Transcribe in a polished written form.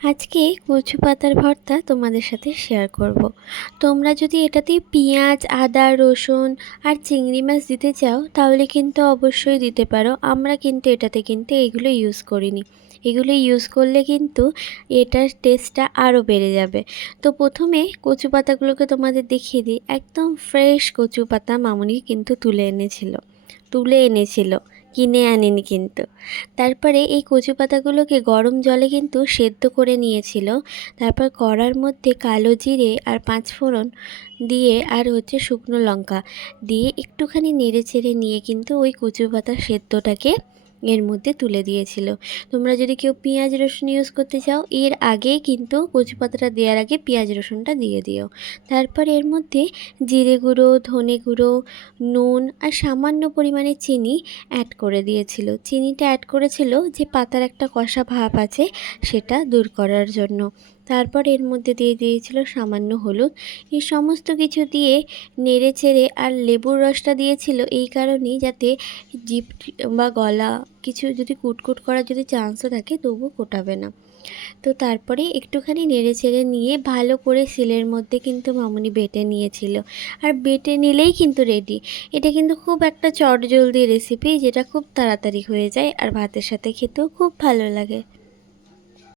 আজকে কচু পাতার ভর্তা তোমাদের সাথে শেয়ার করব। তোমরা যদি এটাতে পেঁয়াজ, আদা, রসুন আর চিংড়ি মাছ দিতে চাও তাহলে কিন্তু অবশ্যই দিতে পারো। আমরা কিন্তু এটাতে এগুলো ইউজ করিনি। এগুলো ইউজ করলে কিন্তু এটার টেস্টটা আরও বেড়ে যাবে। তো প্রথমে কচু পাতাগুলোকে তোমাদের দেখিয়ে দিই। একদম ফ্রেশ কচু পাতা মামুনি কিন্তু তুলে এনেছিল, কিনে আনেনি কিন্তু। তারপরে এই কচু পাতাগুলোকে গরম জলে কিন্তু সেদ্ধ করে নিয়েছিল। তারপর কড়ার মধ্যে কালো জিরে আর পাঁচফোড়ন দিয়ে আর শুকনো লঙ্কা দিয়ে একটুখানি নেড়েচেড়ে নিয়ে কিন্তু ওই কচু পাতা সেদ্ধটাকে এর মধ্যে তুলে দিয়েছিল। তোমরা যদি কেউ পেঁয়াজ রসুন ইউজ করতে চাও, এর আগে কিন্তু কচু পাতাটা দেওয়ার আগে পেঁয়াজ রসুনটা দিয়ে দিও। তারপর এর মধ্যে জিরে গুঁড়ো, ধনে গুঁড়ো, নুন আর সামান্য পরিমাণে চিনি অ্যাড করে দিয়েছিল। চিনিটা অ্যাড করেছিল যে পাতার একটা কষা ভাব আছে সেটা দূর করার জন্য। তারপর এর মধ্যে দিয়ে দিয়েছিল সামান্য হলুদ। এই সমস্ত কিছু দিয়ে নেড়ে চেড়ে আর লেবুর রসটা দিয়েছিল এই কারণেই যাতে জিভ বা গলা কিছু যদি কুটকুট করার যদি চান্সও থাকে তবু কোটাবে না। তো তারপরে একটুখানি নেড়ে চেড়ে নিয়ে ভালো করে শিলের মধ্যে কিন্তু মামুনি বেটে নিয়েছিল। আর বেটে নিলেই কিন্তু রেডি। এটা কিন্তু খুব একটা চটজলদি রেসিপি, যেটা খুব তাড়াতাড়ি হয়ে যায় আর ভাতের সাথে খেতেও খুব ভালো লাগে।